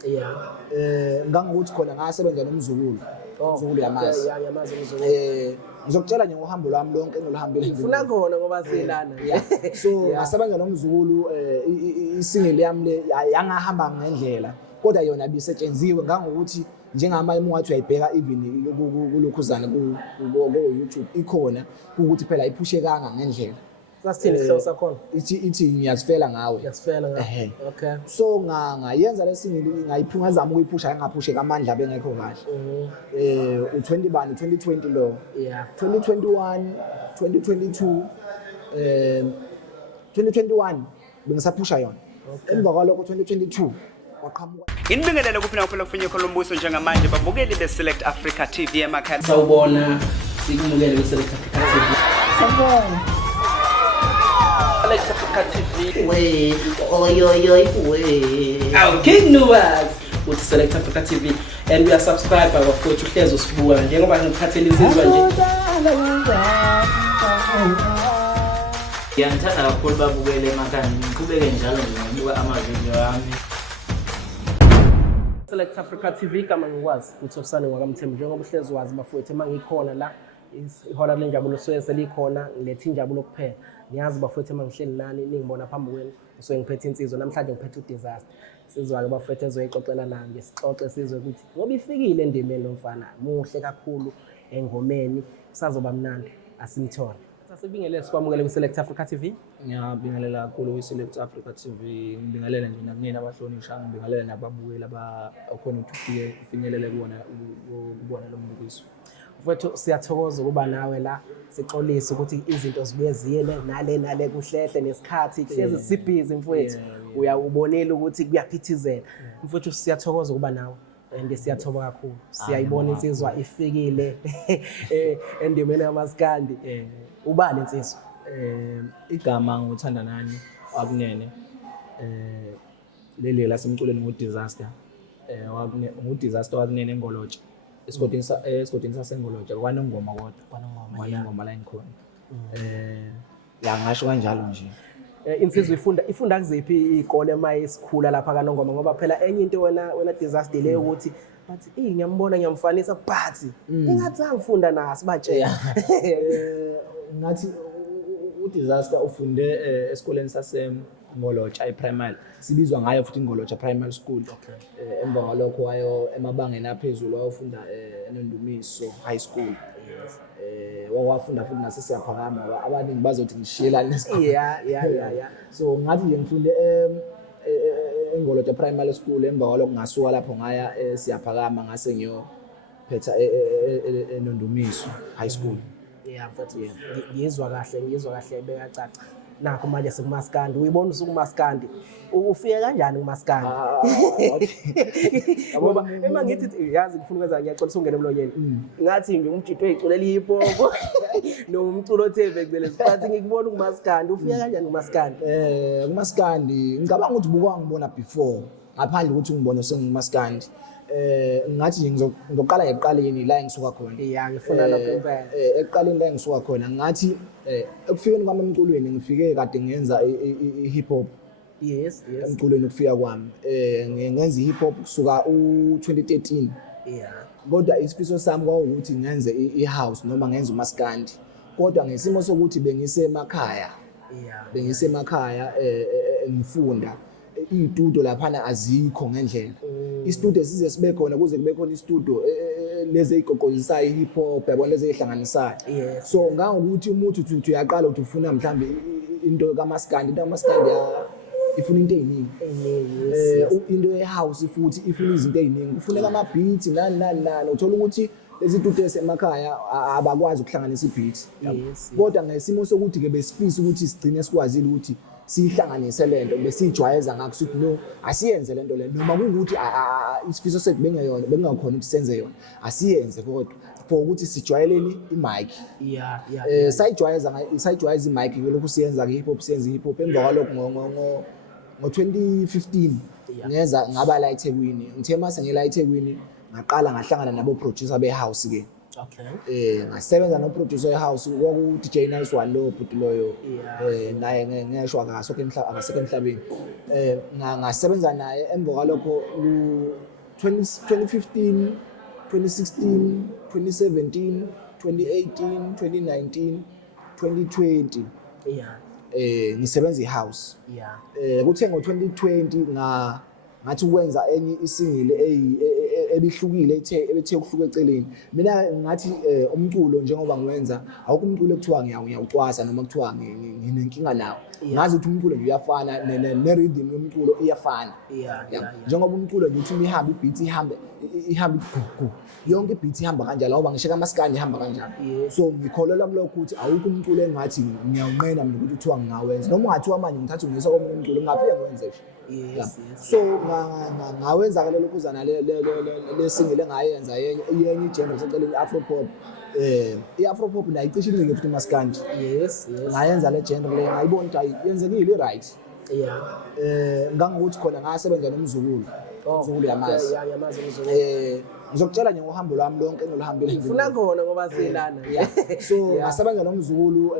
Yeah. Ngangokuthi khona ngasebenza nomzukulu. Umzukulu yamazi. Yeah, yamazi umzukulu. Ngizokutshela nje ngohambo lwami lonke engilihambile. Ufuna khona ngoba silana. So ngasebenza nomzukulu isingile yami le yangahamba ngendlela kodwa yona bisetshenziwe ngangokuthi njengamanje ungathi uyayibheka even kulokhuzana ku YouTube ikhona ukuthi phela iphushekanga ngendlela. Sasithini sihloko sakhona? Ithi ngiyazifela ngawe. Ngiyazifela ngawe. Okay. So ngayenza lesingili ngayizama ukuyiphusha ngaphusheka amandla bengekho kahle. U20 bani 2020 lo. Yeah. 2021, 2022 2021 bengisaphusha yona. Emva kwalokho 2022 waqhamuka. Inibingelele kuphina kuphela kufinye kolombuso njengamanje babukeli beSelect Africa TV emakhaya. Sawubona sikumukele beSelect Africa TV. Sawubona. Select Africa TV. Wait, wait. Our King Nuwas with Select Africa TV and we are subscribed by our futhi uhlezi usibuka njengoba ngiphathele insizwa nje. Ngiyangithanda kakhulu babukele emakhaya ngiqhubeke njalo ngibuka amavideo ami. Select Africa TV kama ngikwazi uthosane ngwakamthembu njengoba uhlezi wazi bafowethu mangikhona la ihola lenjabulo soyese likhona ngilethe injabulo kuphela niyazi bafowethu mangihleli nani ningibona phambi kwenu so ngiphethe insizwa namhlanje ngiphethe uDisaster sizwa ke bafowethu ezoyixoxela nami ngesixoxe sizwe ukuthi ngoba ifikile endimeni lomfana muhle kakhulu engomeni sazoba mnandi asimthole sasibingelele sikwamukele kwiSelect Africa TV. Ngiyabingelela kakhulu kwiSelect Africa TV. Ngibingelela nje nakunina abahlonishwa, ngibingelela nababukeli abakhona ukuthi ufinyelele kubona lo mbukiso. Mfowethu siyathokoza ukuba nawe la sixolisa ukuthi izinto zibuye ziyele nale kuhlehle nesikhathi hlezi sibhizi mfowethu uyawubonela ukuthi kuyaphithizela. Mfowethu siyathokoza ukuba nawe and siyathoba kakhulu siyayibona insizwa ifikile endimeni yaMaskandi. Ubani insizwa? Igama ngithanda nani wakunene leli lasemculweni ngoDisaster ngoDisaster wakunene engolotsha esigodini sasengolotsha kwanongoma kodwa kwanongoma la engikhona la ngasho kanjalo nje. Insizwa ifunda kuziphi izikole mayisikhula lapha kaNongoma ngoba phela enye into wena Disaster le ukuthi but ngiyambona ngiyamfanisa but ingathi angifunda naso batshela ngathi uDisaster ufunde esikoleni sasengolotsha ePrimary sibizwa ngayo futhi ingolotsha Primary School. Emva ngalokho wayo emabangeni aphezulu wayofunda eNondumiso High School. Wawafunda futhi nasesiyaphakama abaningi bazothi ngishiyelana nesikole. Yeah. So ngathi nje ngifunde engolotsha Primary School emva kwalokho ngasuka lapho ngaya siyaphakama ngase ngiyophetha eNondumiso High School. Yeah mfethu ngizwa kahle bekacaca nakho manje sekuMaskandi uyibona usukuMaskandi ufike kanjani kuMaskandi ngoba ema ngithi yazi ngifuna ukwenza ngiyaxolisa ungene emlonyeni ngathi nje umjito eyiculela ihiphoko nomculo otheve kuzelezi but ngikubona kuMaskandi ufike kanjani kuMaskandi kuMaskandi ngicabanga ukuthi ngibona before ngaphandle ukuthi ngibone senguMaskandi. Ngathi nje ngizoqala eqaleni la engisuka khona. Yeah ngifuna lokho impela. Eqaleni la engisuka khona ngathi ekufikeni kwami emculweni ngifike kade ngenza hip hop. Yes. Emculweni ukufika kwami ngenza hip hop kusuka u2013. Yeah. Kodwa isifiso sami kwawukuthi ngenze ihouse noma ngenze uMaskandi. Kodwa ngesimo sokuthi bengisemakhaya. Yeah. Bengisemakhaya ngifunda istudio laphana azikho ngendlela. Istudio size sibe khona kuze kube khona istudio lezi eziqoqozisayo hip hop yabona lezi ezihlanganisayo. So ngangokuthi umuntu uthi uyaqala ukuthi ufuna mhlambe into kaMaskandi ifuna into eziningi. Into yehouse futhi ifuna izinto eziningi kufuneka ama beats nani uthola ukuthi lezi studio esemakhaya abakwazi ukuhlanganisa ibeats. Kodwa ngesimo sokuthi ke besifisa ukuthi sigcine sikwazile ukuthi sihlanganise lento besijwayeza ngakuthi no asiyenze lento le noma ukuthi isifiso sethu bengakhona ukuthi senze yona asiyenze kodwa for ukuthi sijwayeleni imic. Sayijwayeza imic lokho siyenza ke hip hop siyenza hip hop emva kwalokho ngo 2015 ngeza ngaba la eThekwini ngithe mase ngila eThekwini ngaqala ngahlangana nabo producer behouse ke Okay. Ngasebenza no producer e-house kwaku DJ Nice One lo bhuti loyo. Yeah. Naye ngeshwa akasekho emhlabeni. Ngasebenza naye emva kwalokho 2015, 2016, 2017, 2018, 2019, 2020. Yeah. Ngisebenza i-house. Yeah. Kuthe ngo-2020 ngathi ukwenza enye isingile ebihlukile ebethe ukuhluka eceleni. Mina ngathi umculo njengoba ngiwenza awukho umculo ekuthiwa ngiyawucwasa noma kuthiwa nginenkinga nawo. Ngazi ukuthi umculo nje uyafana ne-rhythm yomculo iyafana. Yeah. Njengoba umculo nje uthi ihamba i-beat ihambe gugu. Yonke i-beat ihamba kanjalo ngoba ngishaka Maskandi ihamba kanjalo. So ngikholelwa kulokho ukuthi awukho umculo engathi ngiyawunqena mina ukuthi kuthiwa ngingawenza. Noma ungathiwa manje ngithatha ngiyisa komunye umculo ngingafike ngiwenze nje. Yes. So ngawenza ke lokuzana le single engayenza yenye genre seceleni Afropop. I-Afropop nayo icishe incike futhi Maskandi. Yes. Ngayenza le genre le ngayibona ukuthi yenzekile right. Yeah. Ngangokuthi khona ngasebenza nomzukulu. Umzukulu yamazi. Yeah, yamazi umzukulu. Ngizokutshela nje ngohambo lwami lonke engilihambile. Ngifuna khona ngoba selana. So ngasebenza nomzukulu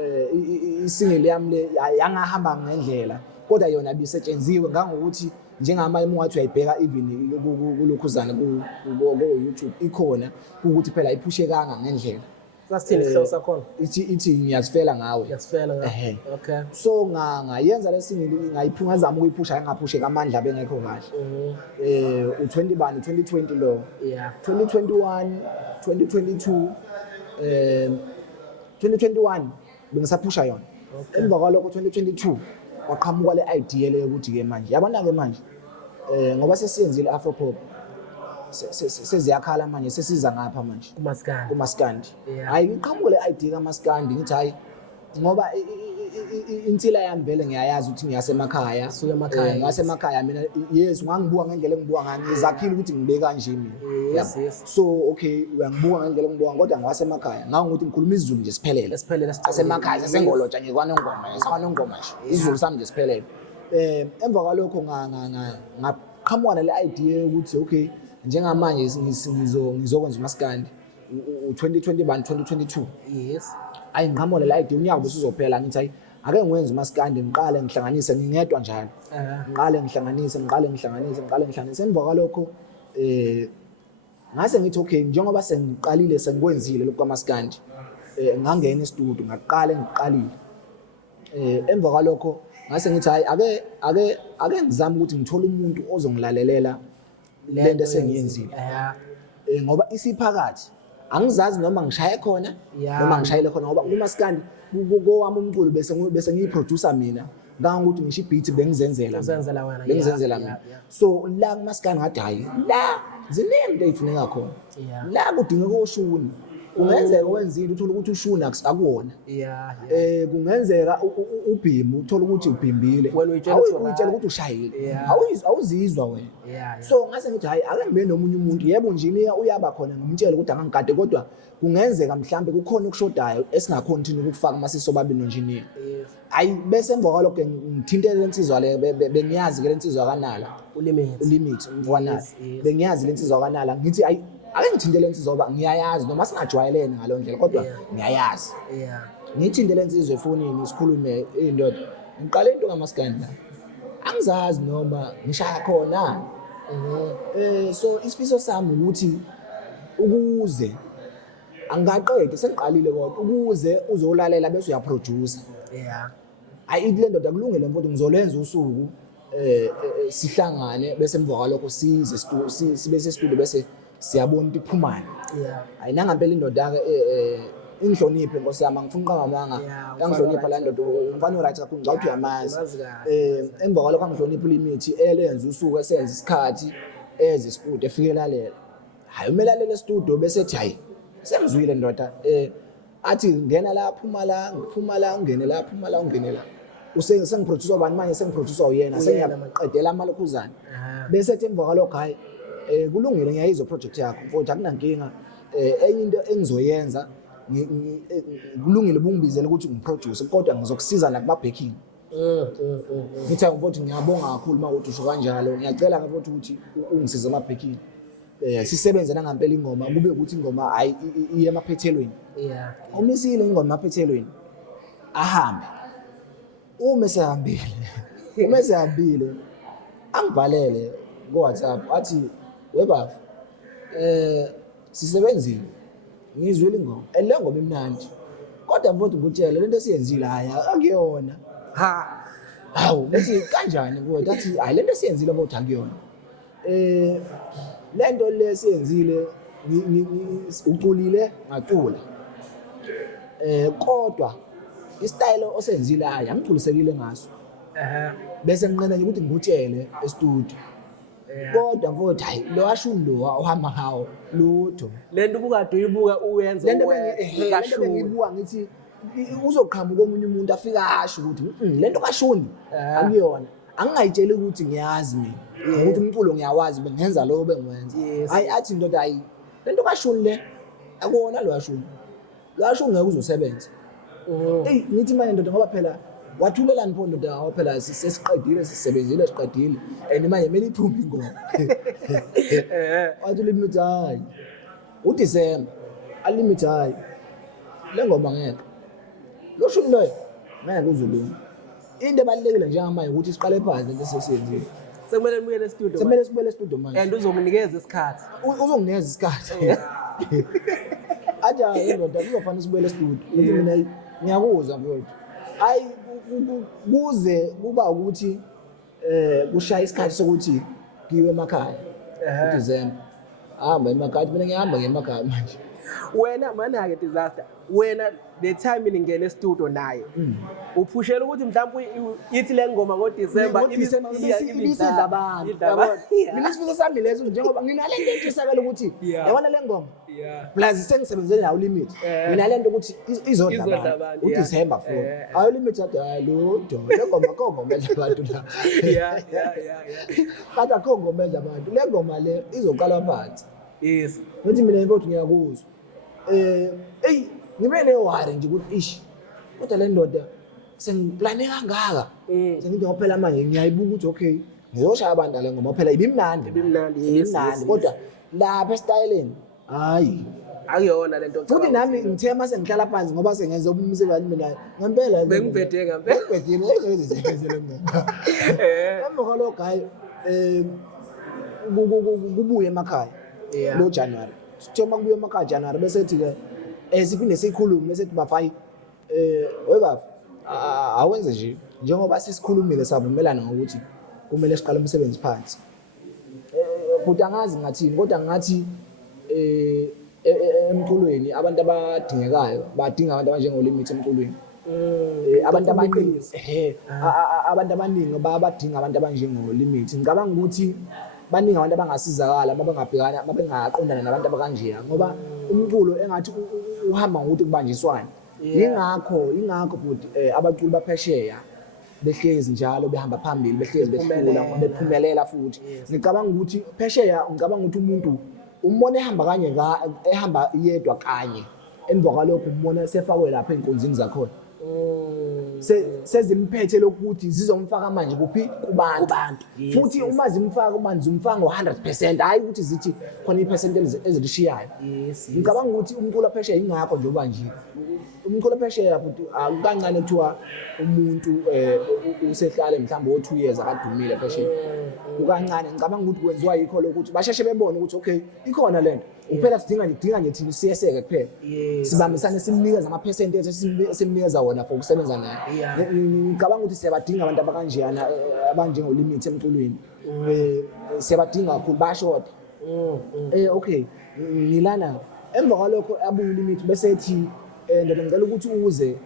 isingle yami le yangahamba ngendlela. Kodwa yona bisetshenziwe ngangokuthi njengamanje ungathi uyayibheka even kulokhuzana ku YouTube ikhona ukuthi phela iphushe kanga ngendlela. Sasithini ihlobo sakhona? Ithi ngiyazifela ngawe. Ngiyazifela ngawe. Okay. So ngayenza lesingile ngayizama ukuyiphusha ngaphushe kamandla bengekho kahle. U20 bani 2020 lo. Yeah. 2021, 2022 2021 bengisaphusha yona. Emva kwalokho 2022 waqhamuka le idea le ukuthi ke manje yabona ke manje ngoba sesiyenzile Afropop seziyakhala manje sesiza ngapha manje kuMaskandi hayi ngiqhamuka le idea kaMaskandi ngithi hayi ngoba insila yami vele ngiyayazi ukuthi ngiyasemakhaya ngasemakhaya mina yes ngangibuka ngendlela engibuka ngayo ngizakhile ukuthi ngibe kanje mina yes. So okay uyangibuka ngendlela engibuka kodwa ngawasemakhaya ngawukuthi ngikhuluma isiZulu nje siphelele asemakhaya sesengolotsha nje kwanongoma nje isiZulu sami nje siphelele. Emva kwalokho ngaqhamuka nale idea ukuthi okay njengamanje ngizokwenza uMaskandi u2020 bani 2022 yes ayi ngiqhamuka nale idea unyaka usuzophela ngithi hayi ake ngiwenze uMaskandi ngiqale ngihlanganise ngingedwa njalo ngiqale ngihlanganise emva kwalokho ngase ngithi okay njengoba sengiqalile sengikwenzile lokho kwaMaskandi ngangena e-studio ngiqalile emva kwalokho ngase ngithi hayi ake ngizame ukuthi ngithole umuntu ozongilalelela lento esengiyenzile ngoba isiphakathi angizazi noma ngishaye khona noma ngishayile khona ngoba kuMaskandi kowami umculo bese ngiyiproducer mina ngangokuthi ngisho ibeat bengizenzela mina. So la kuMaskandi ngathi hayi la ziningi into ezifuneka khona la kudingeka oshuni kungenzeka wenzile uthola ukuthi ushuni akuwona kungenzeka ubhimu uthola ukuthi ubhimbile uyitshela ukuthi ushayile awuzizwa wena. So ngase ngithi hayi ake ngibe nomunye umuntu yebo engineer uyaba khona ngimtshela ukuthi angangikade kodwa kungenzeka mhlambe kukhona ukushodayo esingakhona thina ukufaka masisobabili no-engineer hayi bese emva kwalokho ngithintele lensizwa le bengiyazi ke lensizwa kanala ulimit mfwanala bengiyazi lensizwa kanala ngithi hayi ake ngithintele insizwa ngoba ngiyayazi noma singajwayelene ngalo ndlela kodwa ngiyayazi ngithintele insizwa efonini sikhulume indoda ngiqale into kaMaskandi la angizazi noma ngishaya khona so isifiso sami ukuthi ukuze angaqedi sengiqalile kodwa ukuze uzolalela bese uyaproducer hayi le ndoda kulungile mfowethu ngizolenza usuku sihlangane bese emva kwalokho size sibe se-studio bese siyabona ukuthi iphumani hayi nangampela indoda ke inhloniphe Nkosi yami ngifuna uqhamamanga yangihlonipha la ndoda umfana oright kakhulu ngicabanga uyamazi emva kwalokho ngihlonipha limit elenza usuku esenza isikhathi eze studio efikelalela hayi umelalela studio bese ethi hayi semzwile ndoda athi ngena la phuma la ungene la phuma la ungene la sengiproducer bani manje sengiproducer uyena sengiyaqedela amalokhuzana bese ethi emva kwalokho hayi kulungile ngiyayizwa project yakho mfowethu akunankinga enye into engizoyenza kulungile bungibizele ukuthi ngiproduce kodwa ngizokusiza nakuma backing ngithi mfowethu ngiyabonga kakhulu mawuthi usho kanjalo ngiyacela mfowethu ukuthi ungisize ama backing sisebenze nangampela ingoma kube ukuthi ingoma hayi iye emaphethelweni. Yeah. Umisile ingoma emaphethelweni ahambe. Uma sehambile angibhalele ku WhatsApp athi webaba sisebenzile ngizwile ingoma le ngoma imnandi kodwa mfowethu ngikutshela lento esiyenzile haya akuyona. Hawu bese kanjani mfowethu athi hayi lento esiyenzile mfowethu akuyona. Lento lesiyenzile uculile ngacula. Kodwa istyle osenzile hayi angiculisekile ngaso. Bese nginqena nje ukuthi ngikutshele e-studio. Kodwa mfowethu hayi lo washuni lo uhamba ngawo lutho. Lento ubukade uyibuka uyenza Lento bengiyibuka ngithi uzoqhamuka omunye umuntu afika asho ukuthi lento kashuni akuyona. Angingayitsheli ukuthi ngiyazi mina ukuthi umculo ngiyawazi bengenza lo bengiwenza. Hayi athi ndoda hayi lento kashuni le akuwona lo washuni. Lo washuni ngeke uzosebenza. Nithi manje ndoda ngoba phela wathulelani pho ndoda ngoba phela sesiqedile sisebenzile siqedile and manje kumele iphume ingoma. Wathi limit hayi uDecember alimit hayi le ngoma ngeke lo shuni lo ngeke uzolunga. Into ebalekile njengamanje ukuthi siqale phansi bese siyenzile. Sekumele nibuyele e-studio. Semele sibuyele e-studio manje. And uzonginikeza isikhathi. Uzonginikeza isikhathi. Aja ndoda kuzofanele sibuyele e-studio. Ukuthi mina ngiyakuzwa mfowethu. Hayi kuze kuba ukuthi kushaya isikhathi sokuthi ngiwe emakhaya. uDecember. Hamba emakhaya mina ngihamba ngemakhaya manje. Wena mana ke disaster. Wena the time ningena e-studio naye. Uphushela ukuthi mhlawumbe ithi le ngoma ngoDecember ibisidla abantu. Mina sifisa sami lezo njengoba nginalento entshisekela ukuthi yabona le ngoma. Plus sengisebenzele nawo limit. Nginalento ukuthi izodla abantu. uDecember 4. Ayo limit athi lo le ngoma kongomela abantu la. Kade kongomela abantu. Le ngoma le izoqala phansi. Yes. Ngithi mina mfowethu ngiyakuzwa. Ngibe newari nje ukuthi ish kodwa le ndoda sengiplane kangaka sengithi ngophela manje ngiyayibuka ukuthi okay ngizoshaya abantu le ngoma phela ibimnandi kodwa lapha estyleni hayi akuyona lento futhi nami ngithe mase ngihlala phansi ngoba sengenza umsebenzi mina ngempela bengibhede le ngoma emva lo guy kubuye emakhaya lo January sithoma kubuye emakhaya January bese ethi ke siphinde sikhulume bese ethi bafayi webaba awenze nje njengoba sisikhulumile savumelana ngokuthi kumele siqale umsebenzi phansi futhi angazi ngathini kodwa ngathi emculweni abantu abadingekayo badinga abantu abanjengolimit emculweni abantu abaningi abantu abaningi badinga abantu abanjengolimit ngicabanga ukuthi baningi abantu abangasizakala abangabhekana abangaqondana nabantu abakanje ngoba umculo engathi uhamba ngokuthi kubanjiswane ingakho futhi abaculi baphesheya behlezi njalo behamba phambili behlezi behlula bephumelela futhi ngicabanga ukuthi phesheya ngicabanga ukuthi umuntu umbone ehamba yedwa kanye emva kwalokho umbone sefakwe lapha enkonzini zakhona sezimphethe lokuthi zizomfaka manje kuphi kubantu futhi uma zimfaka manje zimfaka ngo100% hayi ukuthi zithi khona ipercent ezilishiyayo ngicabanga ukuthi umculo phesheya ingakho njengoba nje umculo phesheya futhi akukancane kuthiwa umuntu usehlale mhlawumbe o2 years akadumile phesheya ukancane ngicabanga ukuthi kwenziwa yikho lokuthi basheshe bebone ukuthi okay ikhona lento kuphela sidinga nje thina siyeseke kuphela sibambisane simnikeza ama-percentage simnikeza wona for ukusebenza naye ngicabanga ukuthi siyabadinga abantu abakanjeyana abanjengolimit emculweni siyabadinga kakhulu bashoda okay ngilana emva kwalokho abuye ulimit bese ethi ndoda ngicela ukuthi uze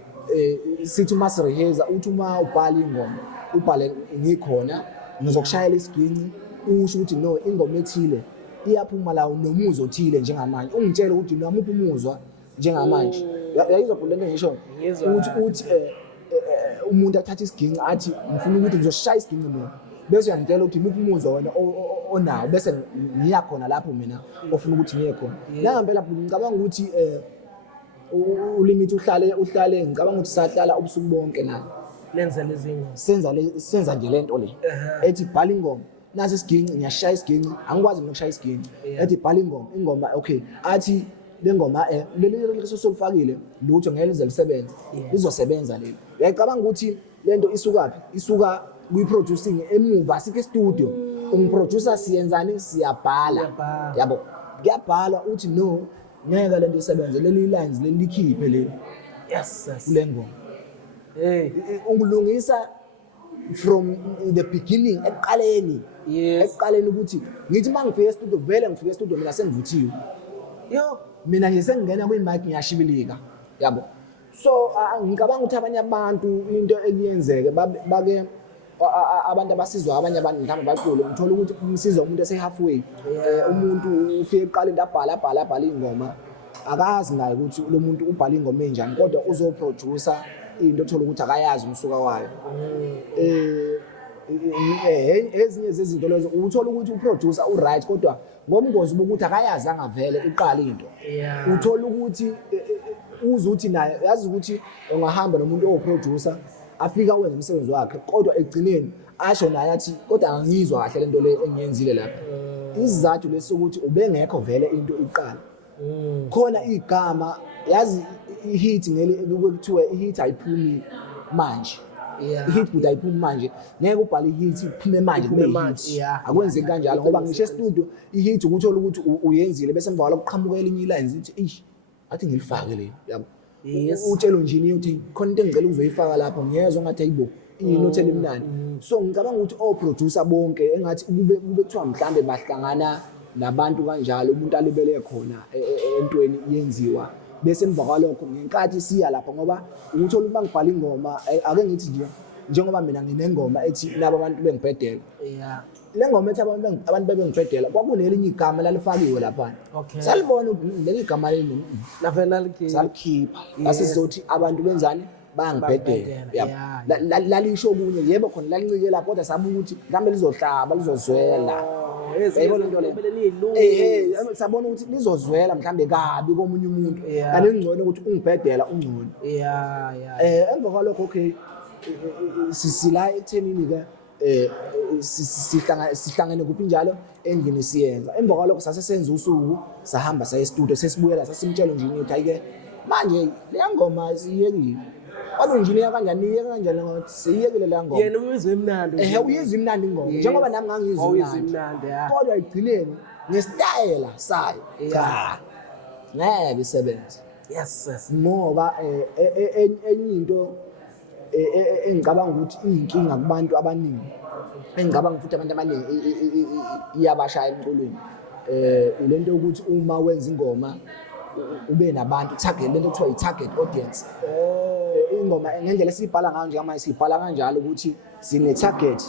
sithi uma sireheza uthi uma ubhala ingoma ubhale ngikhona ngizokushayela isiginci usho ukuthi no ingoma ethile iyaphuma la nomuzo othile njengamanje ungitshela ukuthi namuphi umuzwa njengamanje yayizwa bulento ngisho ukuthi umuntu athatha isiginci athi ngifuna ukuthi ngizoshaya isiginci mina bese uyangitshela ukuthi imuphi umuzwa wena onawo bese ngiya khona lapho mina ofuna ukuthi ngiye khona nangempela ngicabanga ukuthi ulimit uhlale ngicabanga ukuthi sahlala ubusuku bonke la lenza lezinto senza nje lento le ethi bhala ingoma nasi isiginci ngiyashaya isiginci angikwazi mina ukushaya isiginci ethi bhala ingoma okay athi le ngoma leli lyrics solifakile lutho ngeke lize lisebenze lizosebenza leli uyacabanga ukuthi lento isukaphi isuka kuyi-producing emuva sikho e-studio umproducer siyenzani siyabhala yabo kuyabhala uthi no ngeke lento isebenze leli lines leli likhiphe leli yes kule ngoma ungilungisa from the beginning ekuqaleni ukuthi ngithi mangifika e-studio vele ngifika e-studio mina sengivuthiwe mina nje sengingena kwi-mic ngiyashibilika yabo so ngicabanga ukuthi abanye abantu into ekuyenzeke bake abantu abasizwa abanye abantu mhlawumbe baqule ngithola ukuthi umsiza umuntu ese-halfway umuntu ufike eqaleni abhala ingoma akazi naye ukuthi lo muntu ubhala ingoma enjani kodwa uzoproducer into othola ukuthi akayazi umsuka wayo ezinye zezinto lezo uthola ukuthi uproducer uright kodwa ngomngozi bokuthi akayazi angavele uqala into uthola ukuthi uze uthi naye yazi ukuthi ungahamba nomuntu oproducer afika wenza umsebenzi wakhe kodwa egcineni asho naye athi kodwa angizwa kahle lento le engiyenzile lapha isizathu lesokuthi ubengekho vele into iqala khona igama yazi ihit kuthiwa ihit ayiphumi manje ihit kude ayiphumi manje ngeke ubhale ihit iphume manje kube ihit akwenzeki kanjalo ngoba ngisho e-studio ihit ukuthola ukuthi uyenzile bese emva kwalokho qhamuka elinye ilines ithi athi ngilifake leli yabo utshelo engineer uthi khona into engicela uzoyifaka lapha ngiyezwa ngathi ayibo inothela imnandi so ngicabanga ukuthi producer bonke engathi kube kuthiwa mhlambe bahlangana nabantu kanjalo umuntu alibele khona entweni yenziwa bese emva kwalokho ngenkathi siya lapha ngoba ukuthola uma ngibhala ingoma ake ngithi nje njengoba mina nginengoma ethi nabo abantu bengibhedela le ngoma ethi abantu bengibhedela kwakunelinye igama lalifakiwe lapha salibona leli gama leli lavela salikhipha lasizothi abantu benzani bangibhedela lalisho kunye yebo khona lalincike lapho kodwa sabuka ukuthi mhlambe lizohlaba lizozwela yebo lento le sabona ukuthi lizozwela mhlambe kabi komunye umuntu kanti ngcono ukuthi ungibhedela ungcono emva kwalokho okay sisila ethenini ke sihlangene kuphi njalo endlini siyenza emva kwalokho sasesenza usuku sahamba saya e-studio sesibuyela sasimtshela engineer ukuthi ayike manje le ngoma siyekile walo engineer kanjani ngokuthi siyekile le ngoma yena uyizwe imnandi uyizwe imnandi ingoma njengoba nami ngangizwe imnandi kodwa ayigcineni ngesitayela sayo cha ngeke isebenze yes ngoba enye into engicabanga ukuthi iyinkinga kubantu abaningi engicabanga futhi abantu abaningi iyabashaya emculweni ilento ukuthi uma wenza ingoma ube nabantu target lento kuthiwa i-target audience ingoma ngendlela siyibhala ngayo njengamanje siyibhala kanjalo ukuthi sine-target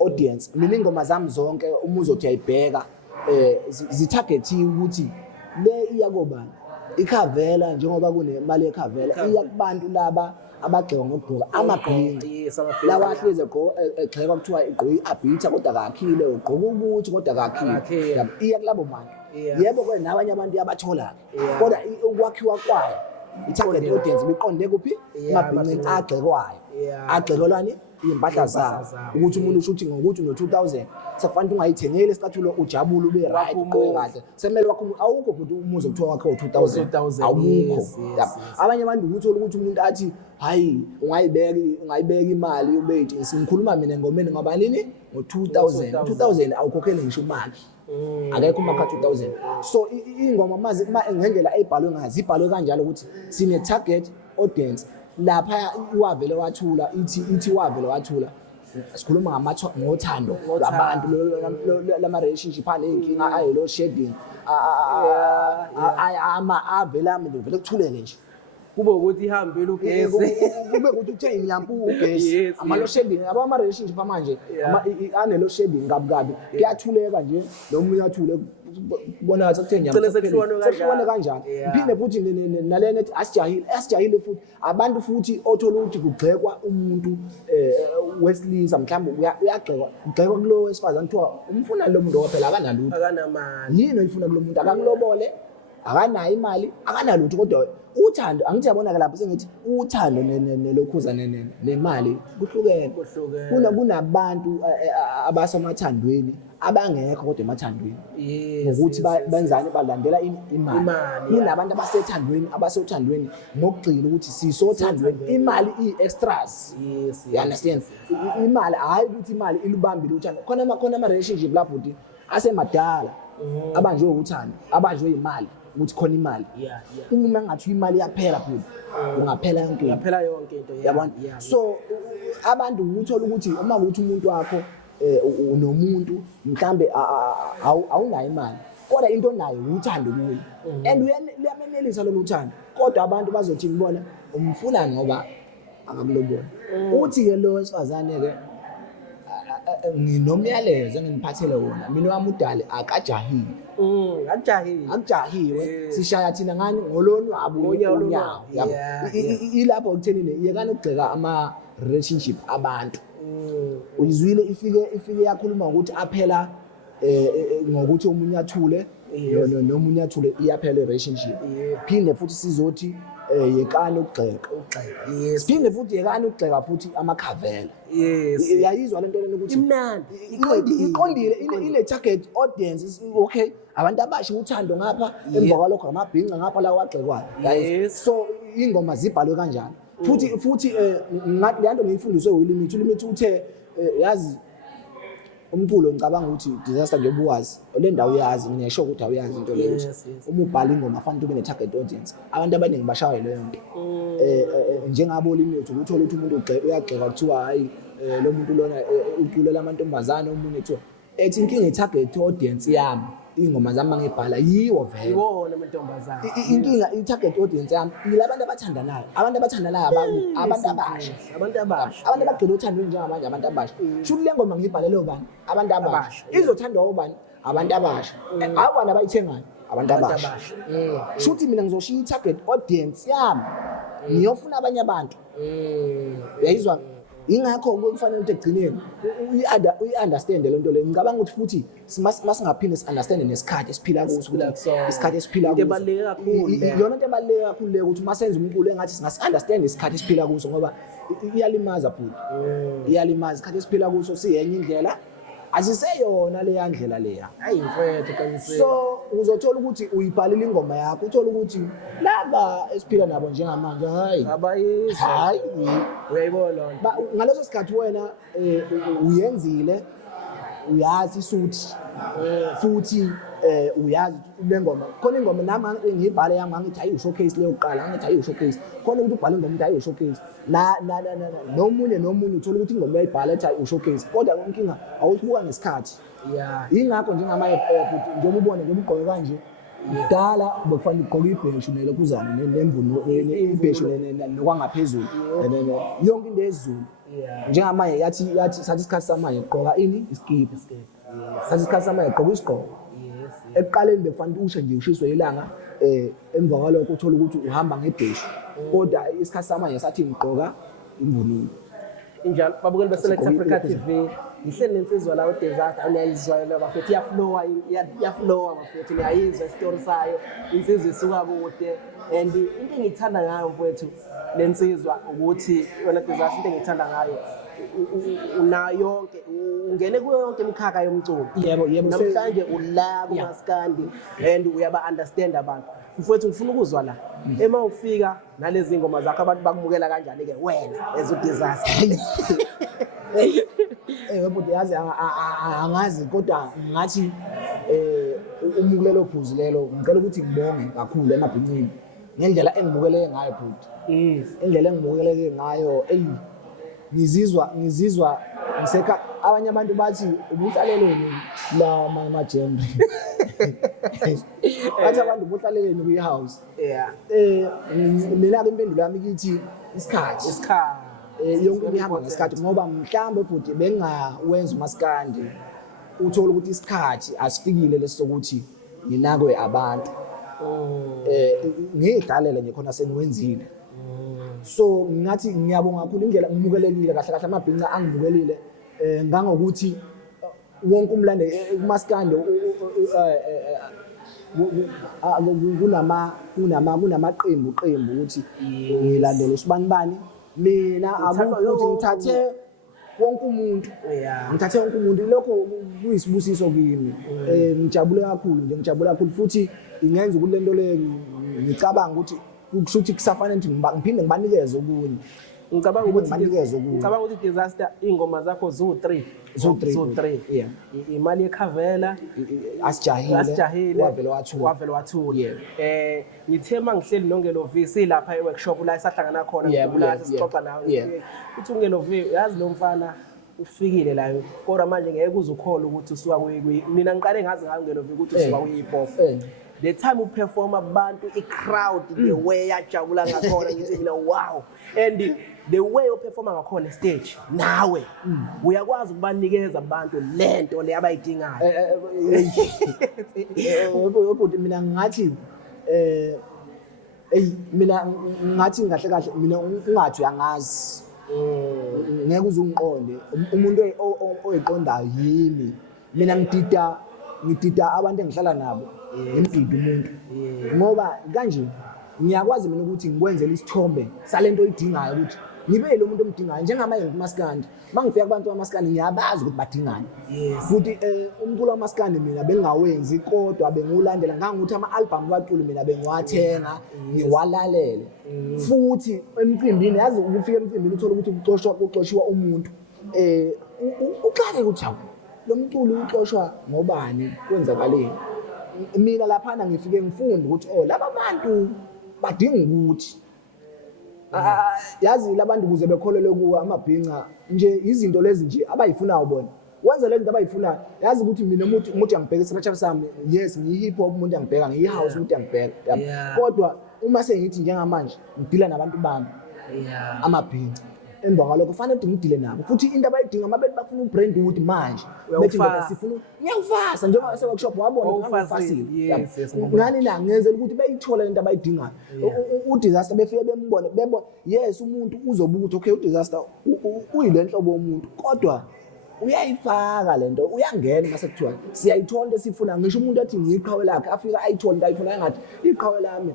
audience mina ingoma zami zonke uma uzothi uyayibheka zi-targetiwe ukuthi le iya kobani iCarvela njengoba kunemali yeCarvela iya kubantu laba abagxeka ngokugqoka amabhinqa lawa ahleze egxeka kuthiwa igqoka i-abita kodwa akakhile ugqoka ukuthi kodwa akakhile iya kulabo bantu yebo ke nabanye abantu abathola kodwa ukwakhiwa kwayo i-target audience biqonde kuphi amabhinqa agxekwayo agxekelwani impahla zabo ukuthi umuntu ushuthi ngokuthi no-2000 sekufanele ungayithengeli isicathulo ujabule ube right uqoke kahle semele wakho awukho futhi umuzi kuthiwa wakho 2000 awukho abanye abantu ukuthola ukuthi umuntu athi hayi ungayibeka imali ubethi singikhuluma mina engomeni ngoba nini ngo-2000 awukhokhele ngisho imali akekho uma 2000 so ingoma mazi ngendlela ebhalwe ngazi ibhalwe kanjalo ukuthi sine target audience lapha iwavele wathula ithi wavele wathula sikhuluma ngothando labantu lama relationship anenkinga ayelo shedding avela amendu vele kuthuleke nje kube ukuthi ihambile ugesi kube ukuthi uthe inyampu ugesi amalo shedding ama relationship manje anelo shedding kabi kuyathuleka nje nomunye uyathule bona sekuthe nyampu sekushona kanjani iphinde futhi nalena ethi asijahile futhi abantu futhi othola ukuthi kugxekwa umuntu wesilisa mhlawumbe uyagxekwa kulo wesifazane kuthiwa umfuna lo muntu phela akanalutho akanamali yini oyifuna kulo muntu akamlobole akanayo imali akanalutho kodwa uthando angithi yabonaka lapho sengithi uthando nelokhuza nemali kuhlukene kunabantu abasemathandweni abangekho kodwa emathandweni ngokuthi benzani balandela imali kunabantu abasothandweni ngokugcina ukuthi sisothandweni imali i-extras you understand imali hayi ukuthi imali ilubambile uthando khona ama relationship lapho ukuthi asemadala abanjwe uthando abanjwe imali ukuthi khona imali uma ngathi imali iyaphela futhi ungaphela yonke into yabona so abantu ukuthola ukuthi uma ukuthi umuntu wakho unomuntu mhlambe awunayo imali kodwa into nayo uthando kuye and uyamenelisa lo uthando kodwa abantu bazothi ngibona umfuna ngoba akakulobona uthi ke lo wesifazane ke nginomyalezo engiphathele wona mina wami udale akajahile akujahiwe sishaya thina ngani ngolonu abo unyawo yabo ilapho ukuthenini yekani ukugxeka ama relationship abantu uyizwile ifike yakhuluma ukuthi aphela ngokuthi omunye athule nomunye athule iyaphela relationship phinde futhi sizothi yekani ukugxeka phinde futhi yekani ukugxeka futhi amaKarvela yayizwa lento lena ukuthi imnandi iqondile ine target audience okay abantu abasha uthando ngapha emva kwalokho amabhinqa ngapha la wagxekwayo so ingoma zibhalwe kanjalo futhi ngathi leyanto ngiyifundiswe uLimit uthe yazi umculo ngicabanga ukuthi disaster nje obuwazi le ndawo uyazi ngisho ukuthi awuyazi into leyo uma ubhala ingoma afanele ube ne target audience abantu abaningi bashaye leyo nto njengabo Limit ukuthola ukuthi umuntu uyagxeka kuthiwa hayi lo muntu lona uculela amantombazana umunye ethiwa ethi inkinga i-target audience yami ingoma zami ngibhala yiwo vele iwona amantombazana inkinga i-target audience yami yilabantu abathandanayo abantu abasha abagcina uthando njengamanje abantu abasha shuthi le ngoma ngiyibhalele ubani abantu abasha izothandwa ubani abantu abasha abana abayithengayo abantu abasha shuthi mina ngizoshiya i-target audience yami ngiyofuna abanye abantu uyayizwa ingakho kufanele ukuthi egcineni uyi-understand le nto le ngicabanga ukuthi futhi masingaphinde si-understand nesikhathi esiphila kuso isikhathi esiphila kuso ebaluleke kakhulu iyona into ebaluleke kakhulu le ukuthi masenze umculo engathi singasi-understand isikhathi esiphila kuso ngoba iyalimaza futhi iyalimaza isikhathi esiphila kuso siyenye indlela asiseyona leya ndlela leya hayi mfethu qinisile so uzothola ukuthi uyibhalile ingoma yakho uthola ukuthi laba esiphila nabo njengamanje hayi uyayibona ngaleso sikhathi wena uyenzile uyazi isuthi futhi uyazi le ngoma khona ingoma nami ngiyibhale yami ngithi hayi showcase leyo kuqala ngithi hayi showcase khona ukuthi ubhale ingoma hayi showcase la nomunye uthola ukuthi ingoma uyayibhala ethi hayi showcase kodwa inkinga awuyibuka ngesikhathi ingakho njengamaye njengoba ubona njengoba ugqoke kanje kudala bekufanele ugqoke ibheshu nelokuzana nemvuno ibheshu nokwangaphezulu yonke into ezulu njengamaye yathi sathi isikhathi samanje ugqoka ini iskipa sathi isikhathi samanje ugqoka isigqoko ekuqaleni bekufanele ushe nje ushiswe ilanga emva kwalokho uthola ukuthi uhamba ngebheshu kodwa isikhathi samanje sathi ngigqoka imvunulo injalo babukeli beSelect Africa TV ihleli nensizwa la uDisaster aniyizwela bafethu iyaflowa bafethu niyayizwa istory sayo insizwa isuka kude and into engiyithanda ngayo mfethu lensizwa ukuthi wena Disaster into engiyithanda ngayo una yonke ungene kuyo yonke imikhakha yomculo yebo namhlanje ula kuMaskandi and uyaba understand abantu mfowethu ngifuna ukuzwa la ema ufika nalezi ngoma zakho abantu bakumukela kanjani ke wena as uDisaster webhuti yazi angazi kodwa ngathi umukelo ophuzu lelo ngicela ukuthi ngibonge kakhulu emabhincini ngendlela engimukeleke ngayo bhuti indlela engimukeleke ngayo ngizizwa ngiseka abanye abantu bathi ubuhlaleleni la majembe bathi abantu ubuhlaleleni kwi-house mina ke impendulo yami kithi isikhathi yonke into ihamba ngesikhathi ngoba mhlambe futhi bengawenza uMaskandi uthola ukuthi isikhathi asifikile lesokuthi nginakwe abantu ngidlalela nje khona sengiwenzile so ngathi ngiyabonga kakhulu indlela ngimukelekile kahle amabhinqa angimukelile ngangokuthi wonke umlando uMaskandi kunamaqembu ukuthi ngilandele usibanibani mina ukuthi ngithathe wonke umuntu lokho kuyisibusiso kimi ngijabule kakhulu futhi ingenza ukuthi lento le ngicabanga ukuthi kusho ukuthi kusafanele ukuthi ngiphinde ngibanikeze okunye. Ngicabanga ukuthi Disaster ingoma zakho zo3 yeah. Imali eCarvela asijahile wavela wathula ngithe mangihleli noNgelovisi lapha eworkshop la esahlangana khona ngibula sixoxa nawe uthi uNgelovisi yazi lo mfana ufikile la kodwa manje ngeke uzukhola ukuthi usuka mina ngiqale ngazi ngayo uNgelovisi ukuthi usuka kuhip hop. The time uperform abantu crowd the way yajabula ngakhona ngithi mina wow, and the way uperforma ngakhona stage nawe uyakwazi ukubanikeza abantu lento le abayidingayo. Ukuthi mina ngathi ngahle kahle mina ungathi uyangazi ngeke uzungiqonde umuntu oyiqondayo yimi mina ngidida abantu engihlala nabo ngimdida umuntu ngoba kanje ngiyakwazi mina ukuthi ngikwenzele isithombe salento oyidingayo ukuthi ngibe lo muntu omdingayo njengamanje kuMaskandi mangifika kubantu bamaskandi ngiyabazi ukuthi badingani futhi umculo wamaskandi mina bengawenzi kodwa bengulandela ngangukuthi ama-album abaculi mina bengiwathenga ngiwalalele futhi emcimbini yazi ukufika emcimbini uthola ukuthi kuxoshiwa umuntu uxake ukuthi hawu lo mculo uxoshwa ngobani kwenzakaleni. Mina laphana ngifike ngifunde ukuthi laba bantu badinga ukuthi yazi labantu kuze bekholele kuwa amabhinqa nje izinto lezi nje abayifunayo bona wenza lento abayifunayo yazi ukuthi mina umuntu angibheka isiphathwa sami yes ngiyi-hip hop umuntu angibheka ngiyi-house umuntu angibheka kodwa uma sengithi njengamanje ngidila nabantu bami amabhinqa emva kwalokho kufanele ukuthi ngidile nabo futhi into abayidinga uma bethi bafuna ubrand ukuthi manje bethi ngoba sifuna ngiyawufasa njengoba se-workshop wabona ukuthi ngangifasile ngani na ngenzela ukuthi bayithola lento abayidingayo. UDisaster befike bembone bebona yes umuntu uzobuka ukuthi okay uDisaster uyile nhlobo yomuntu kodwa uyayifaka lento uyangena mase kuthiwa siyayithola into esifuna ngisho umuntu athi ngiyiqhawe lakhe afika ayithola into ayifuna engathi iqhawe lami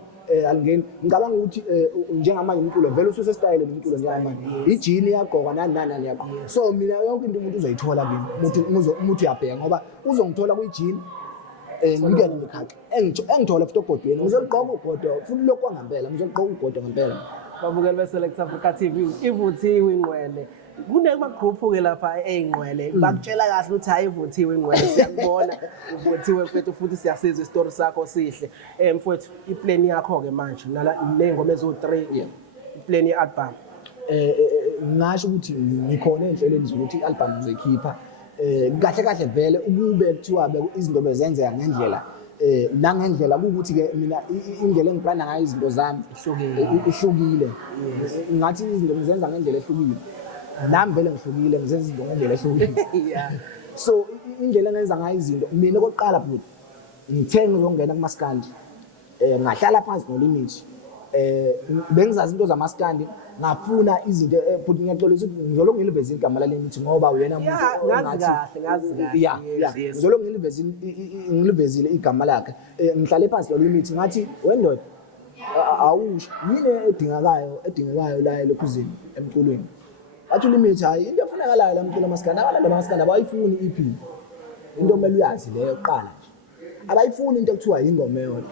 alingeni ngicabanga ukuthi njengamanje umculo vele ususe style umculo njengamanje ijini yagqoka nani yakho so mina yonke into umuntu uzoyithola kimi umuntu uyabheka ngoba uzongithola kuyijini ngingene ngikhakhe engithola futhi ogodweni ngizogqoka ugodo futhi lokho kwangempela ngizogqoka ugodo ngempela. Babukeli beSelect Africa TV ivuthiwe ingqwele kunema-group-ke lapha ey'ngqwele bakutshela kahle ukuthi hayi ivuthiwe ingqwele siyakubona uvuthiwe mfethu futhi siyasizwa isitori sakho sihle mfethu iplani yakho-ke manje ney'ngoma ezo3 iplani ye-album ngasho ukuthi ngikhona ey'nhlelweni zokuthi i-album ngizoyikhipha kahle vele ukube kuthiwa izinto bezenzeka ngendlela nangendlela kuwukuthi-ke mina indlela engiplana ngayo izinto zami ihlukile ngathi izinto ngizenza ngendlela ehlukile nami vele ngihlukile ngizenza izinto ngendlela ehlukile so indlela engenza ngayo izinto mina okokuqala futhi ngithe ngizongena kuMaskandi ngahlala phansi noLimit bengizazi into zamaskandi ngafuna izinto futhi ngiyaxolisa ukuthi ngizolo ngiliveza igama laLimit ngoba uyena umuntu ngazi kahle ngizolo ngilivezile igama lakhe ngihlale phansi noLimit ngathi wendoda awusho yini edingekayo la elokhuzini emculweni athi uLimit hayi into efunakalayo la mculo wamaskandi abalanda bamaskandi abayifuni EP into omele uyazi leyo kuqala nje abayifuni into ekuthiwa ingoma eyodwa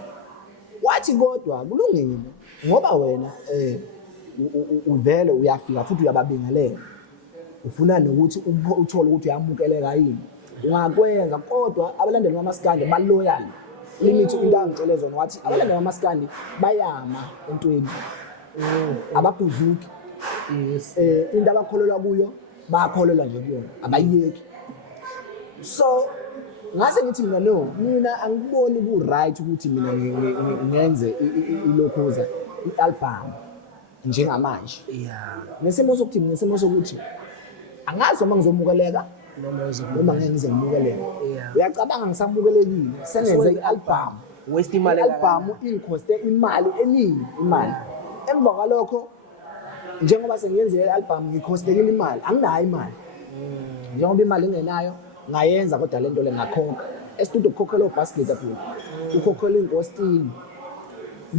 wathi kodwa kulungile ngoba wena uvele uyafika futhi uyababingelela ufuna nokuthi uthole ukuthi uyamukeleka yini ungakwenza kodwa abalandeli bamaskandi baloyal Limit into angitshele zona wathi abalandeli bamaskandi bayama entweni ababhuzuki into abakholelwa kuyo bakholelwa nje kuyona abayiyeki so ngase ngithi mina angiboni ku right ukuthi mina ngenze ilokhuza i-album njengamanje nesimo sokuthi angazi uma ngizomukeleka noma ngeke ngize ngimukeleke uyacabanga ngisamukelekile sengenze i-album waste imali i-album ingikhoste imali eningi emva kwalokho njengoba sengiyenze i-album ngikhostekile imali anginayo imali njengoba imali engenayo ngayenza kodwa lento le ngakhokha estudio ukhokhela obasket phela ukhokhela inkostini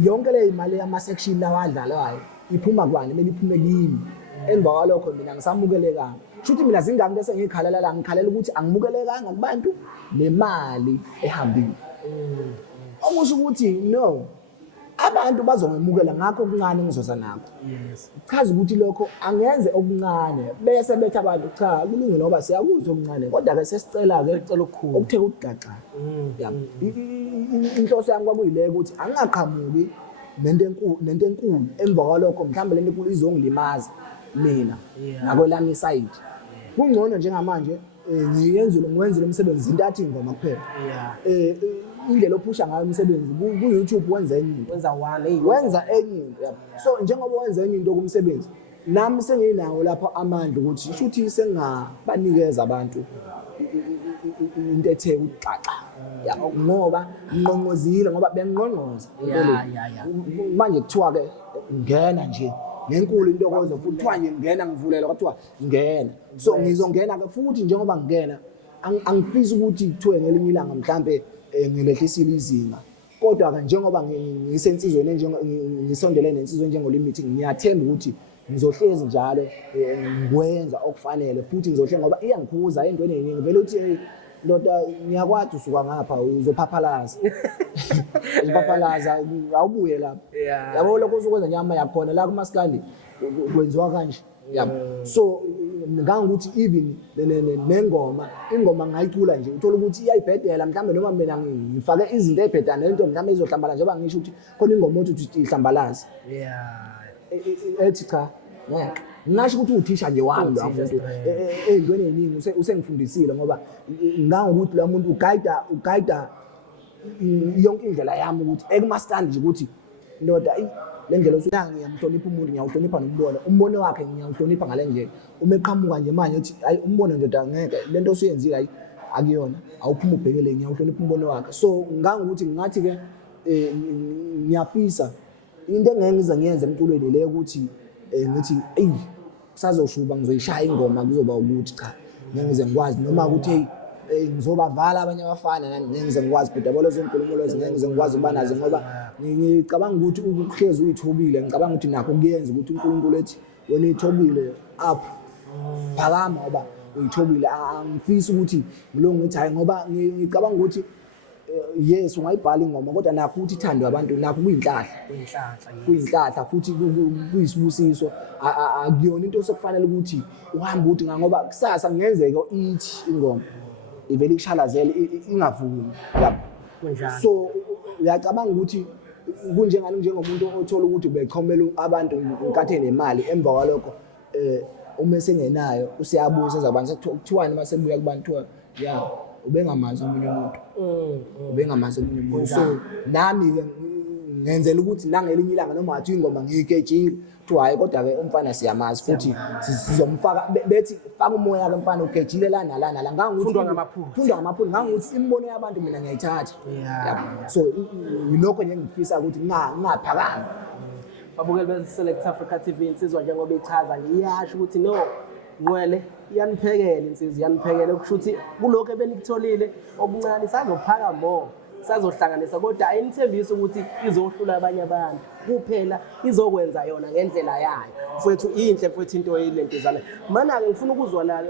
yonke le imali yama-section lawa adlalayo iphuma kwani kumele iphume kimi emva kwalokho mina ngisamukelekanga shuthi mina zingane bese ngikhalela la ngikhalela ukuthi angimukelekanga kubantu le mali ehambile okusho ukuthi no abantu bazongimukela ngakho okuncane ngizoza nakho chaza ukuthi lokho angenze okuncane bese bethi abantu cha kulungile ngoba siyakuzwa okuncane kodwa ke sesicela ke Sicela okukhulu. okutheka ukugaxa yabo inhloso yami kwakuyile ukuthi angaqhamuki nento enkulu emva kwalokho mhlawumbe lento enkulu izongilimaza mina nakwelami iside kungcono njengamanje ngiwenze lo msebenzi into athi ingoma kuphela indlela ophusha ngayo umsebenzi ku YouTube wenza enye into wenza enye into yabo so njengoba wenza enye into kumsebenzi nami senginawo lapho amandla ukuthi shuthi sengabanikeza abantu into ethe ukuxaxa yabo ngoba ngqongqozile ngoba bengqongqoza manje kuthiwa ke ngena nje nenkulu into okwenza futhi kuthiwa nje ngena ngivulela kwathiwa ngena so ngizongena ke futhi njengoba ngena angifisi ukuthi kuthiwe ngelinye ilanga mhlambe ngilehlisile izinga kodwa ke njengoba ngisensizweni ngisondelene nensizwe njengolimithi ngiyathemba ukuthi ngizohlezi njalo ngikwenza okufanele futhi ngizohlezi ngoba iyangikhuza endweni eziningi vele uthi hey ndoda ngiyakwazi usuka ngapha uzophaphalaza uzopaphalaza awubuye lapha yabo lokho uzokwenza nyama yakhona la kuMaskandi kwenziwa kanje yabo so ngangukuthi even ingoma ngayicula nje uthola ukuthi iyayibhedela mhlambe noma mina ngifake izinto ezibhedana lento mhlambe izohlambala njengoba ngisho ukuthi khona ingoma othi ihlambalaza ethi cha ngisho ukuthi uthisha nje wami lo muntu ezintweni eziningi usengifundisile ngoba ngangukuthi lo muntu ugayida yonke indlela yami ukuthi ekuMaskandi nje ukuthi ndoda le ndlela usuyanga ngiyamhlonipha umuntu ngiyawuhlonipha umbono wakhe ngiyawuhlonipha ngale ndlela uma eqhamuka nje manje uthi hayi umbono ndoda ngeke lento osuyenzile hayi akuyona awuphuma ubhekele ngiyawuhlonipha umbono wakhe so ngangukuthi ngathi ke ngiyafisa into engeke ngize ngiyenze emculweni le ukuthi ngithi ey kusazoshuba ngizoyishaya ingoma kuzoba ukuthi cha ngeke ngize ngikwazi noma ukuthi hey ngizobavala abanye abafana ngeke ngize ngikwazi but Abalazweni inkulumo ngeke ngize ngikwazi ukuba nazo ngoba ngicabanga ukuthi ukuhlezi uyithobile ngicabanga ukuthi nakho kuyenza ukuthi uNkulunkulu ethi wena uyithobile up phakama ngoba uyithobile angifisi ukuthi ngilonge ngithi hayi ngoba ngicabanga ukuthi yes ungayibhala ingoma kodwa nakho ukuthi ithandwe abantu nakho kuyinhlahla futhi kuyisibusiso akuyona into sokufanele ukuthi uhambe uthi ngoba kusasa ngenzeka ithi ingoma ivele ishalazele ingavumi yabo so uyacabanga ukuthi kunjengani njengomuntu othola ukuthi beqhomela abantu inkathi nemali emva kwalokho uma sengenayo usiyabuza ezabantu sekuthiwani masebuya kubantu ya ubengamazi omunye umuntu so nami ke ngenzela ukuthi nangelinye ilanga noma athi ingoma ngiyikejile kuthiwa hayi kodwa ke umfana siyamazi futhi sizomfaka bethi faka umoya ke mfana ukejile la nala ngangukuthi funda ngamaphutha ngangukuthi imbono yabantu mina ngiyayithatha yabo so yilokho nje ngifisa ukuthi ngaphakama babukeli be-Select Africa TV insizwa njengoba ichaza ngiyasho ukuthi no ngwele iyaniphekela insizwa iyaniphekela okusho ukuthi kulokho ebenikutholile okuncane sazophaka more sazohlanganisa kodwa ayinithembisa ukuthi izohlula abanye abantu kuphela izokwenza yona ngendlela yayo mfowethu inhle mfowethu into eyilentezana mana ke ngifuna ukuzwa la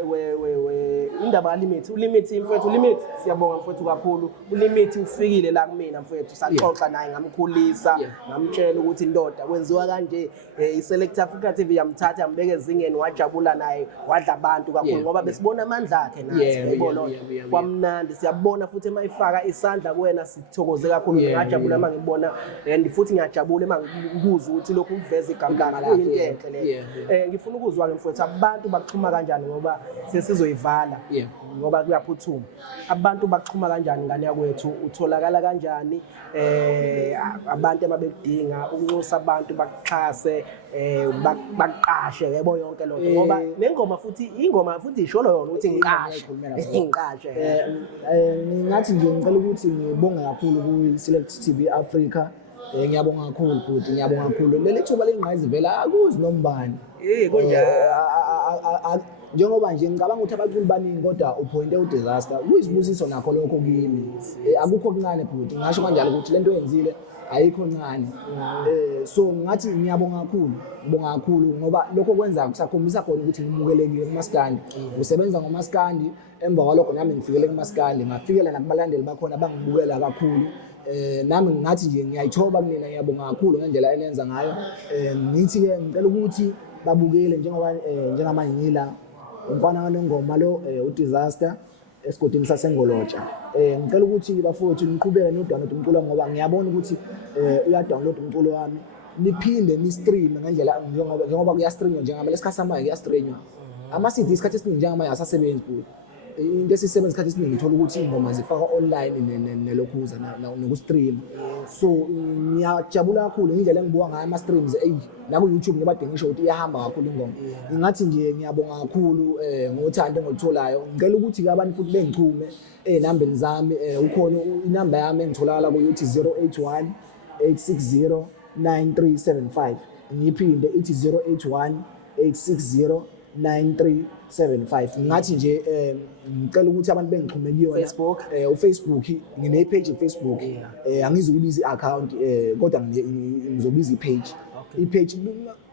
indaba kaLimit uLimit mfowethu uLimit siyabonga mfowethu kakhulu uLimit ufikile la kumina mfowethu saxoxa naye ngamkhulisa ngamtshela ukuthi indoda kwenziwa kanje iSelect Africa TV yamthatha yambeka ezingeni wajabula naye wadla abantu kakhulu ngoba besibona amandla akhe nathi yayibona kwamnandi siyabona futhi mayifaka isandla kuwena sithokoze kakhulu ngajabula mangibona and futhi ngiyajabula mangikuzwa ukuthi lokhu uveza igama lakhe ngifuna ukuzwa ke mfowethu abantu baxhuma kanjani ngoba sesizoyivala ngoba kuyaphuthuma abantu baxhuma kanjani ngane yakwethu utholakala kanjani abantu ababedinga ukunxusa abantu bakuxhase baqashe yebo yonke lonto ngoba nengoma futhi ingoma futhi isholo yona ukuthi ngiqashe ngathi nje ngicela ukuthi ngibonge kakhulu ku Select TV Africa ngiyabonga kakhulu futhi ngiyabonga kakhulu leli thuba lengqayizi vela akuzi nombani kunjani njengoba nje ngicabanga ukuthi abaculi baningi kodwa uphointe uDisaster kuyisibusiso nakho lokho kimi akukho kuncane futhi ngisho kanjalo ukuthi lento oyenzile ayikho ncane so ngathi ngiyabonga kakhulu ngoba lokho kwenza kusakhombisa khona ukuthi ngimukelekile kuMaskandi usebenza ngoMaskandi emva kwalokho nami ngifikele kuMaskandi ngafikela nakubalandeli bakhona bangibukela kakhulu nami ngathi nje ngiyayithoba kunina ngiyabonga kakhulu ngendlela enenza ngayo ngithi ke ngicela ukuthi babukele njengamanje ngila umfana kanongoma lo uDisaster esigodini sasengolotsha ngicela ukuthi bafowethu niqhubeke no-download umculo ngoba ngiyabona ukuthi uya-download umculo wami niphinde ni-stream ngendlela njengoba kuyastreamwa njengamanje lesikhathi samanje kuyastreamwa ama-CD isikhathi esiningi njengamanje asasebenzi futhi into esisebenza isikhathi esiningi ngithola ukuthi ingoma zifaka online nelokhuza nokustream so ngiyajabula kakhulu indlela engibuka ngayo ama-streams naku-YouTube ngibade ngisho ukuthi iyahamba kakhulu ingoma ngathi nje ngiyabonga kakhulu ngothando engolutholayo ngicela ukuthi-ke abantu futhi bengichume ey'nambeni zami ukhona inamba yami engitholakala ku-youtube 081 860 9375 ngiyiphinde ithi 081 860 9375 ngathi nje ngicela ukuthi abantu bengixhume kuyona Facebook uFacebook ngine-page eFacebook angizukubiza i-account kodwa ngizobiza i-page i-page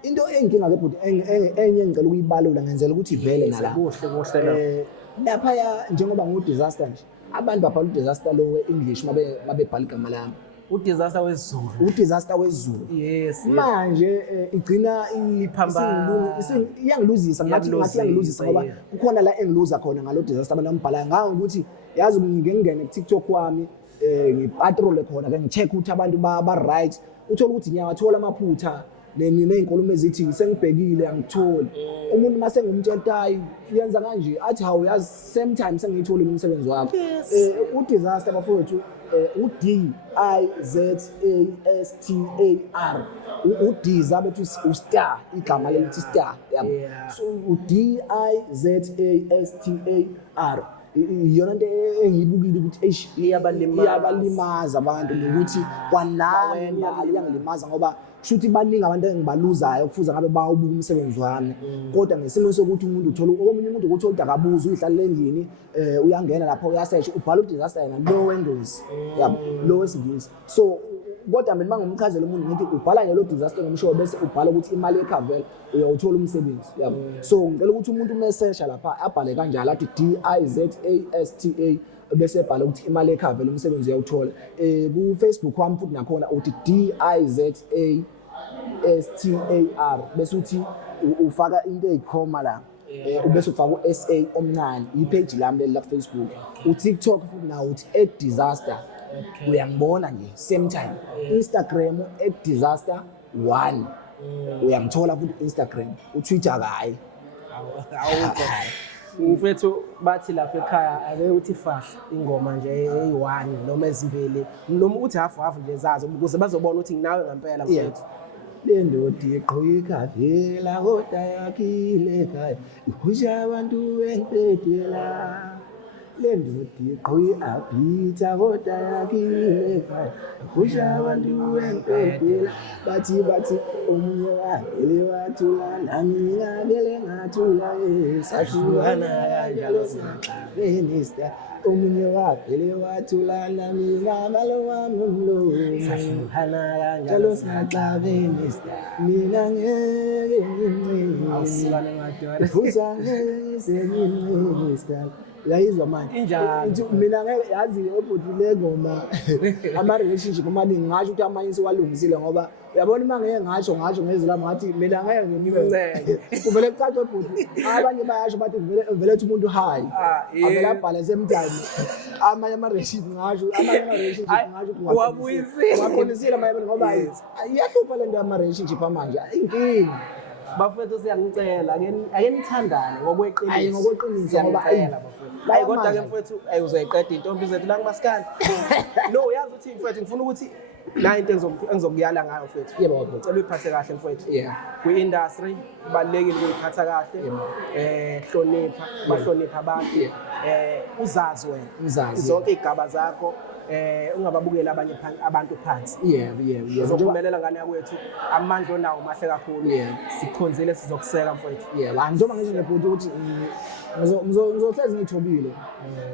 into enkinga ke but enye ngicela ukuyibalula ngenzela ukuthi ivele nala kuhle lapha njengoba nguDisaster nje abantu babhala uDisaster lo we-English mabebhala igama lami uDisaster wesiZulu yes manje igcina iphambana iyangiluzisa ngathi iyangiluzisa ngoba kukhona la engiluza khona ngalo Disaster abantu ambhalayo ngawo ukuthi yazi ngingene ku-TikTok wami ngipatrole khona ke ngicheck ukuthi abantu ba right uthola ukuthi ngiyawathola amaphutha nezinkulumo ezithi sengibhekile angitholi umuntu mase ngumtshentayi yenza kanje athi hawu yazi same time sengiyithola umsebenzi wakho uDisaster bafowethu UDIZASTAR uDiza bethu ustar igama lelithi star yabo so UDIZASTAR iyona into engiyibukile ukuthi iyabalimaza abantu nokuthi kwanami iyangilimaza ngoba shuthi baningi abantu engibaluzayo kufuza ngabe bawubuka umsebenzi wami kodwa ngesimo sokuthi umuntu uthola omunye umuntu ukuthola akabuza uyihlalela endlini uyangena lapha uyasearch ubhala uDisaster yena lo wendozi yabo lo wesingisi so kodwa mina mangumchazela umuntu ngithi ubhala nje lo Disaster ngomshoyo bese ubhala ukuthi imali eCarvela uyawuthola umsebenzi yabo so ngicela ukuthi umuntu umesesha lapha abhale kanjalo athi DIZASTA bese ebhala ukuthi imali eCarvela umsebenzi uyawuthola ku Facebook wami futhi nakhona uthi DIZASTAR bese uthi ufaka into eyikhoma la ubese ufaka uSA omncane ipage lami leli la Facebook uTikTok futhi nawo uthi @disaster uyangibona nje same time Instagram @disaster1 uyangithola futhi Instagram uTwitter kayi mfethu bathi lapha ekhaya ake uthi fahla ingoma nje eyi1 noma ezimbili noma uthi half nje zazo ukuze bazobona ukuthi nginawe ngempela mfethu le ndoda iqhoya iCarvela kodwa yakhile ekhaya ikhusha abantu bengibhedela le ndoda iqhoya iAbita kodwa yakhile ekhaya ikhusha abantu bengibhedela bathi omunye wabele wathula nami ngabele ngathula sahlukana kanjalo singaxabenista omunye wabele wathula nami ngabalo wami umlo sahlukana kanjalo singaxabenista mina ngeke ngimncine awusikane madodana futhi ngeke sengimncine uyayizwa manje injalo mina ngeke yazi ebhodile ngoma ama-relationship amaningi ngasho ukuthi amanye siwalungisile ngoba uyabona uma ngeke ngasho ngezilami ngathi mina ngeke ngimncede kuvele kucace ebhodi abanye bayasho bathi vele ethi umuntu hayi avele abhale same time amanye ama-relationship ngasho wabuyisile amanye ngoba iyahlupha le nto yama-relationship amanje inkinga bafethu siyangicela ake nithandane ngokweqiniso ngokweqiniso ngoba kodwa ke mfethu uzoyiqeda intombi zethu la kuMaskandi no uyazi ukuthi mfethu ngifuna ukuthi Na into engizokuyala ngayo mfethu. Yebo baba. Ngicela uyiphathe kahle mfethu. Yeah. Kwi-industry kubalulekile ukuyiphatha kahle. Hlonipha, bahlonipha abantu. Uzazi wena. Uzazi. Zonke igaba zakho. Ungababukeli abanye abantu phansi. Yeah. Uzophumelela ngane yakwethu. Amandla onawo mahle kakhulu. Sikhonzile sizokuseka mfethu. Yeah, njengoba ngisho ngebhuti ukuthi ngizohlezi ngithobile.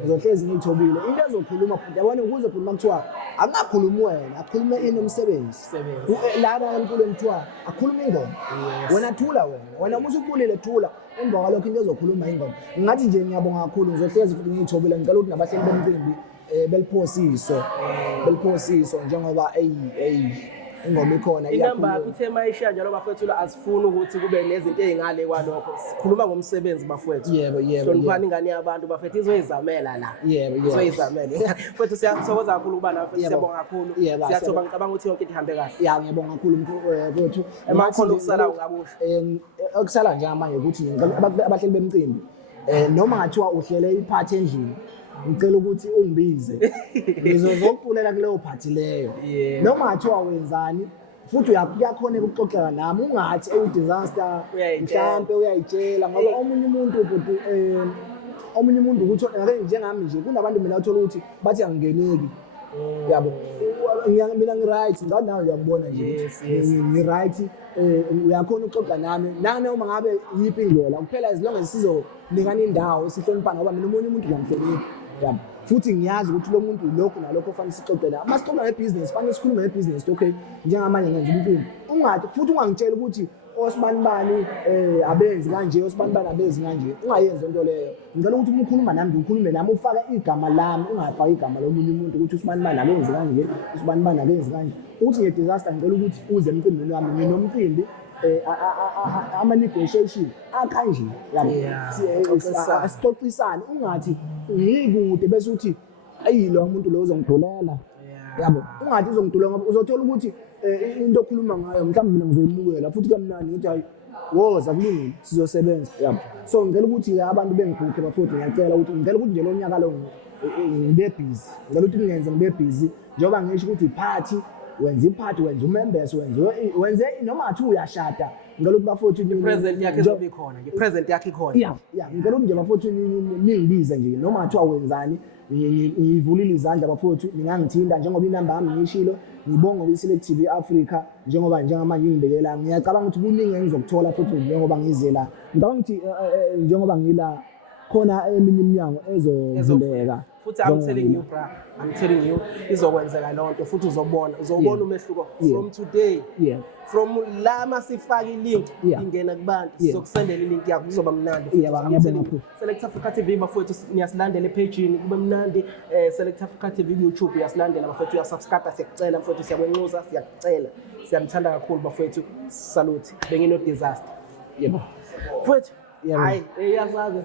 Ngizohlezi ngithobile. Into ezokhuluma futhi yabona ukuze khuluma kuthiwa akukhulumi wena, akhulume inomsebenzi. Laba enkulu emthiwa akhuluma ingoma. Wena thula wena. Wena uma usuculile thula. Emva kwalokho into ezokhuluma ingoma. Ngathi nje ngiyabonga kakhulu ngizohlezi futhi ngithobile ngicela ukuthi nabahleli bomcimbi beliphosiso njengoba ingoma ikhona inamba uthe mayisha njalo bafethu azifuni ukuthi kube nezinto ezingale kwalokho sikhuluma ngomsebenzi bafethu yebo hloniphani ingane yabantu bafethu izoyizamela la izoyizamela mfethu siyathokoza kakhulu kuba nawe siyabonga kakhulu siyathoba ngicabanga ukuthi yonke into ihambe kahle ngiyabonga kakhulu mfethu emakhona okusala ungabusho okusala nje manje ukuthi abahleli bemcimbi noma ngathiwa uhlele iphathi endlini ngicela ukuthi ungibize ngizokuculela kuleyo phathi leyo noma ngathiwa wenzani futhi uyakhona ukuxoxela nami ungathi disaster mhlambe uyayitshela ngoba omunye umuntu ukuthi ake njengami nje kunabantu mina uthola ukuthi bathi angingeneki yabo mina ngi-right ngathi nawe uyakubona nje ngi-right uyakhona ukuxoxa nami noma ngabe yiphi indlela kuphela as long as sizonikana indawo sihloniphana ngoba mina omunye umuntu ngiyamhlonipha yabo futhi ngiyazi ukuthi lo muntu lokho nalokho fanele sixoxele uma sixoxa ngebusiness fanele sikhulume ngebusiness okay njengamanje ngenza umcimbi ungathi futhi ungangitshela ukuthi osibanibani abenzi kanje osibanibani abenzi kanje ungayenza into leyo ngicela ukuthi uma ukhuluma nami ukhulume nami ufaka igama lami ungafaka igama lomunye umuntu ukuthi usibanibani abenzi kanje usibanibani abenzi kanje uthi nge-disaster ngicela ukuthi uze emcimbini wami nginomcimbi ama-negotiation akanje yabo sixoxisane ungathi ngikude bese uthi ayilo umuntu lo uzongidulela yabo ungathi uzongidulela ngoba uzothola ukuthi into okhuluma ngayo mhlawumbe mina ngizoyimukela futhi kamnandi ngithi hayi woza kulungile sizosebenza yabo so ngicela ukuthi abantu bengibhukhe bafowethu ngiyacela ukuthi ngicela ukuthi nje lo nyaka lo ngibe busy ngicela ukuthi ngingenze ngibe busy njengoba ngisho ukuthi iphathi wenza iphathi wenza umembers wenze noma athi uyashada ngicela ukuthi bafowethu present yakhe izobe ikhona present yakhe ikhona ngicela ukuthi nje bafowethu ningibize nje noma athi awenzani ngivulile izandla bafowethu ningangithinta njengoba inamba yami ngishilo ngibonga kwi-Select TV Africa njengamanje ngibekela ngiyacabanga ukuthi kuningi engizokuthola futhi njengoba ngize la ngicabanga ukuthi njengoba ngila khona eminye iminyango ezovuleka futhi I'm telling you izokwenzeka lonto futhi uzobona umehluko from today from la masifaka ilink ingena kubantu sizokusendela ilink yakho kuzoba mnandi Select Africa TV bafowethu niyasilandela epage kube mnandi Select Africa TV YouTube uyasilandela bafowethu uyasubscribe siyakucela bafowethu siyakwenxusa siyakucela siyamthanda kakhulu bafowethu salute bengino disaster yebo mfowethu hayi eyazazi